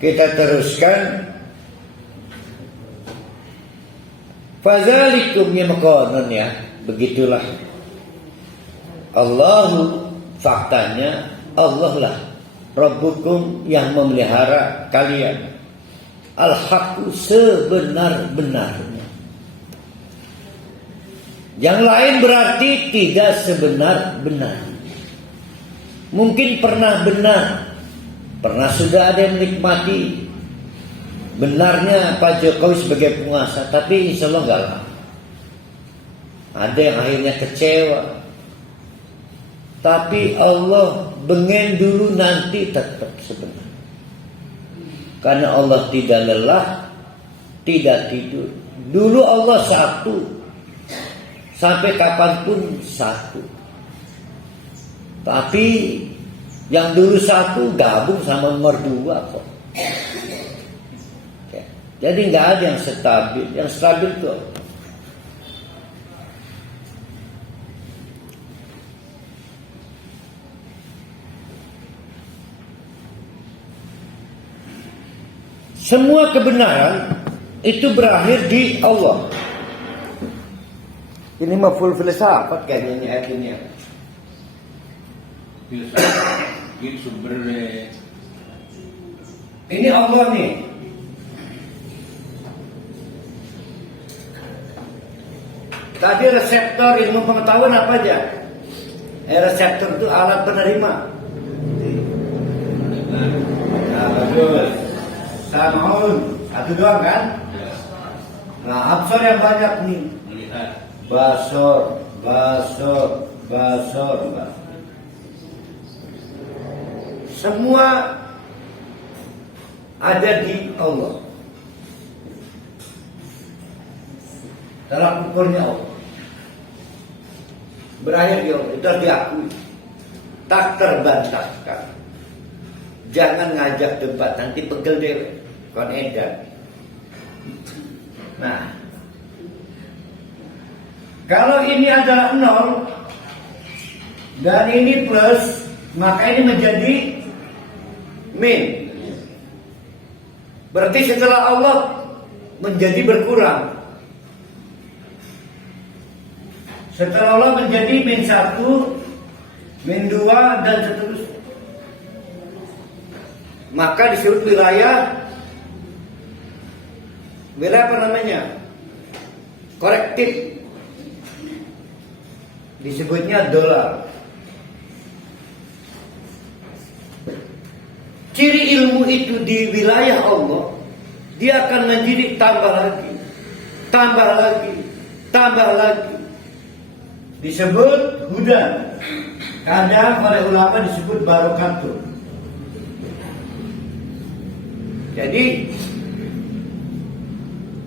Kita teruskan. Fadzalikum yamqanun ya. Begitulah. Allahu faktanya Allah lah Rabbukum yang memelihara kalian. Al-haqqu sebenar-benarnya. Yang lain berarti tidak sebenar-benarnya. Mungkin pernah benar, pernah sudah ada yang menikmati benarnya Pak Jokowi sebagai penguasa, tapi insya Allah enggak lah. Ada yang akhirnya kecewa. Tapi Allah bengen dulu nanti tetap sebenar. Karena Allah tidak lelah, tidak tidur. Dulu Allah satu, sampai kapanpun satu. Tapi yang dulu satu gabung sama nomor dua kok. Jadi nggak ada yang stabil. Yang stabil itu semua kebenaran itu berakhir di Allah. Ini mah full filsafat kayaknya ini ayat ini. Ini sumbernya. Ini Allah nih. Tadi reseptor ilmu pengetahuan apa aja? Reseptor itu alat penerima. Nah, bagus. Sam'un, satu doang kan? Nah, absor yang banyak nih. Basor. Semua ada di Allah. Dalam ukurnya Allah. Berakhir di Allah. Itu harus diakui. Tak terbantahkan. Jangan ngajak debat, nanti pegel deh. Kon edan. Nah, kalau ini adalah 0 dan ini plus, maka ini menjadi min. Berarti setelah Allah menjadi berkurang. Setelah Allah menjadi min 1, min 2 dan seterusnya. Maka disebut wilayah apa namanya? Korektif. Disebutnya dolar. Ciri ilmu itu di wilayah Allah, dia akan menjadi tambah lagi. Disebut hudan. Kadang oleh ulama disebut barokatuh. Jadi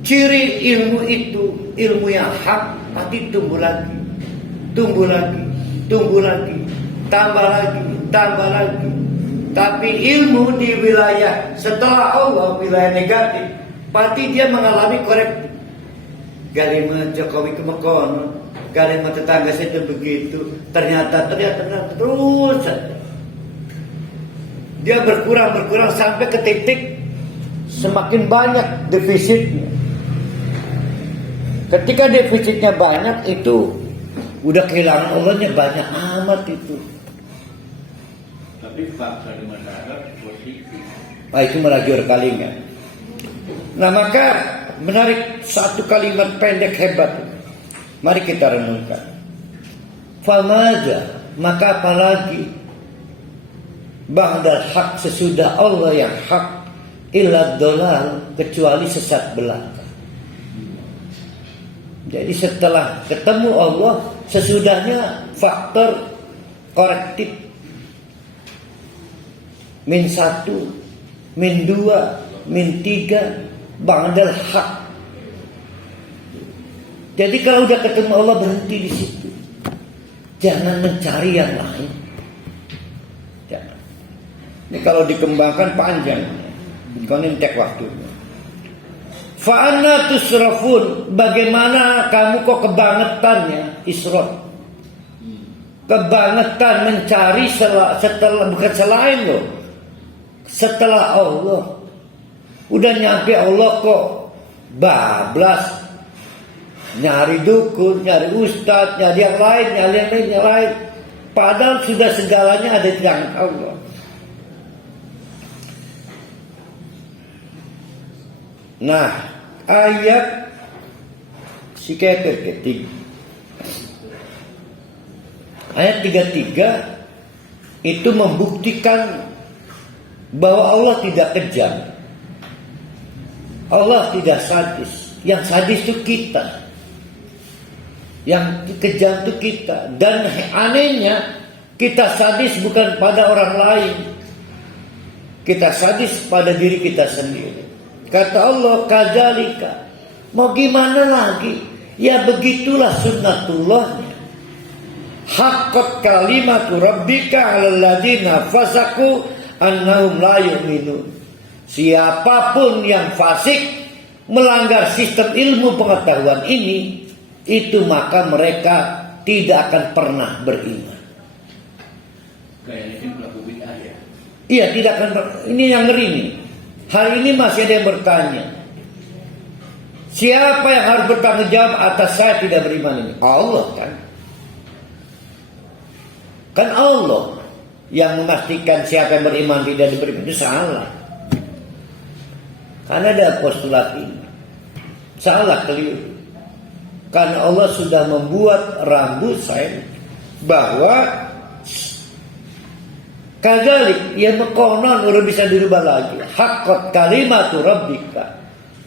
ciri ilmu itu, ilmu yang hak pasti tumbuh lagi, tambah lagi. Tapi ilmu di wilayah setelah Allah, wilayah negatif, pasti dia mengalami korektif. Galima Jokowi kemekono, galima tetangga saya itu begitu. Ternyata terus saja. Dia berkurang sampai ke titik semakin banyak defisitnya. Ketika defisitnya banyak itu udah kehilangan Allahnya banyak amat itu. Tapi fakta di masyarakat positif. Nah, itu merajur kalimat. Nah, maka menarik satu kalimat pendek hebat. Mari kita renungkan. Famaja, maka apalagi ba'dal haq, sesudah Allah yang hak, illa dolal, kecuali sesat belaka. Jadi setelah ketemu Allah, sesudahnya faktor korektif. Min 1, min 2, min 3, ba'dal haq. Jadi kalau udah ketemu Allah, berhenti di situ. Jangan mencari yang lain. Jangan. Ini kalau dikembangkan panjang. Kau nintek waktunya. Fa'anna tusrafun, bagaimana kamu kok kebangetannya israf. Kebangetan mencari setelah bukan selain loh. Setelah Allah Udah nyampe Allah kok bablas, nyari dukun, nyari ustadz, nyari yang lain. Padahal sudah segalanya ada di tangan Allah. Nah, ayat si kafir ketiga, ayat 33 itu membuktikan bahwa Allah tidak kejam, Allah tidak sadis. Yang sadis itu kita, yang kejam itu kita. Dan anehnya, kita sadis bukan pada orang lain, kita sadis pada diri kita sendiri. Kata Allah, kadzalika, mau gimana lagi? Ya begitulah sunnatullahnya. Haqqat kalimatu rabbika 'alal ladzina fasaku annahum la yu'minun. Siapapun yang fasik, melanggar sistem ilmu pengetahuan ini, itu maka mereka tidak akan pernah beriman. Kayaknya ini pelaku bid'ah ya. Iya, tidak akan. Ini yang ngeri nih. Hari ini masih ada yang bertanya, siapa yang harus bertanggung jawab atas saya tidak beriman ini? Allah kan? Kan Allah yang memastikan siapa yang beriman tidak beriman. Itu salah. Karena ada postulat ini. Salah, keliru. Karena Allah sudah membuat rambu saya bahwa kadzalik, ya mekonon udah bisa dirubah lagi. Haqqat kalimatu rabbika,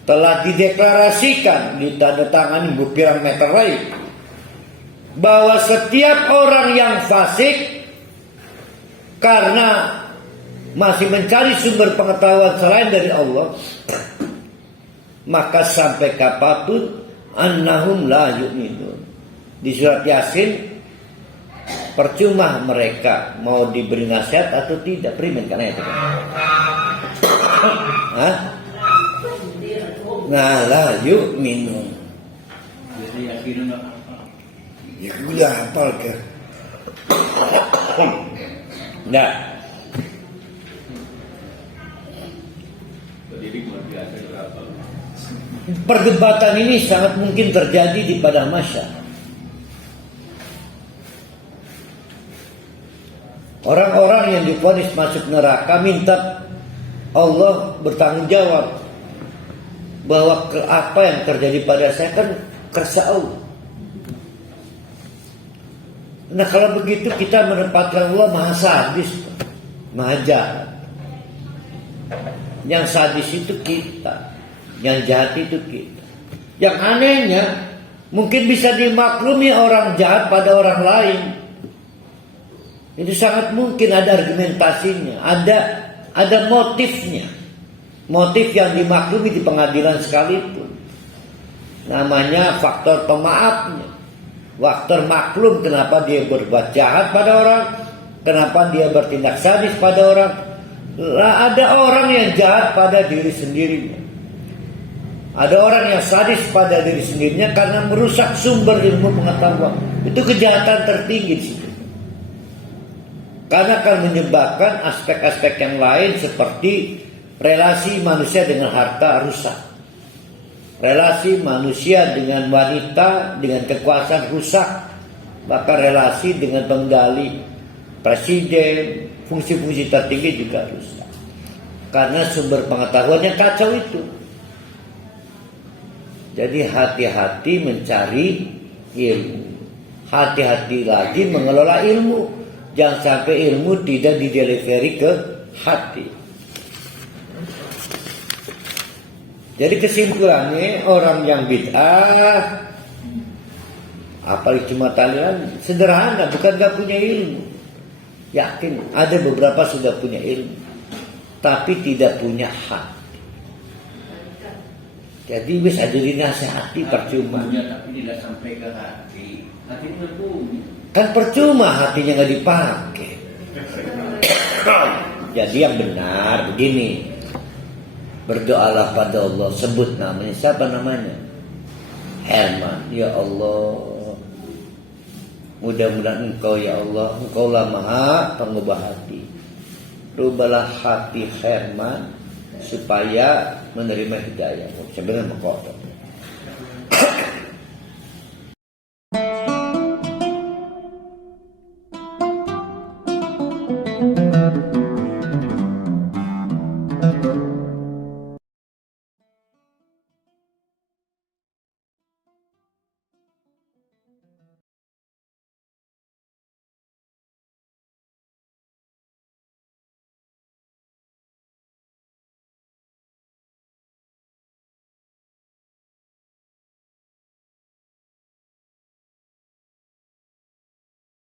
telah dideklarasikan, ditandatangani buktiran meterai, bahwa setiap orang yang fasik karena masih mencari sumber pengetahuan selain dari Allah, maka sampai kapanpun annahum la yu'minun. Di surat Yasin, percuma mereka mau diberi nasihat atau tidak, beriman karena itu. Hah? Nah, la yu'minun. Jadi yakin enggak? Ya udah hafal ke. Nah, Jadi luar biasa berapa? perdebatan ini sangat mungkin terjadi di padang mahsyar. Orang-orang yang divonis masuk neraka minta Allah bertanggung jawab bahwa apa yang terjadi pada saya kan kersa Allah. Nah, kalau begitu kita menempatkan Allah maha sadis, maha jahat. Yang sadis itu kita, yang jahat itu kita. Yang anehnya, mungkin bisa dimaklumi orang jahat pada orang lain. Itu sangat mungkin ada argumentasinya, ada motifnya. Motif yang dimaklumi di pengadilan sekalipun. Namanya faktor pemaafnya. Faktor maklum kenapa dia berbuat jahat pada orang, kenapa dia bertindak sadis pada orang. Ada orang yang jahat pada diri sendirinya. Ada orang yang sadis pada diri sendirinya karena merusak sumber ilmu pengetahuan. Itu kejahatan tertinggi di situ. Karena akan menyebabkan aspek-aspek yang lain seperti relasi manusia dengan harta rusak. Relasi manusia dengan wanita, dengan kekuasaan rusak. Bahkan relasi dengan penggali presiden, fungsi-fungsi tertinggi juga rusak. Karena sumber pengetahuannya kacau itu. Jadi hati-hati mencari ilmu. Hati-hati lagi mengelola ilmu. Jangan sampai ilmu tidak didelivery ke hati. Jadi kesimpulannya, orang yang bid'ah, apalagi cuma talian, sederhana, bukan gak punya ilmu. Yakin ada beberapa sudah punya ilmu, tapi tidak punya hati. Jadi bisa jadi nasihati percuma. Punya, tapi tidak sampai ke hati. Hati itu punya. Kan percuma, hatinya nggak dipakai. Jadi yang benar begini, berdoalah pada Allah, sebut namanya. Siapa namanya? Herman. Ya Allah, mudah-mudahan Engkau ya Allah, Engkau lah maha pengubah hati. Rubahlah hati Herman supaya menerima hidayah. Sebenarnya mengkotor.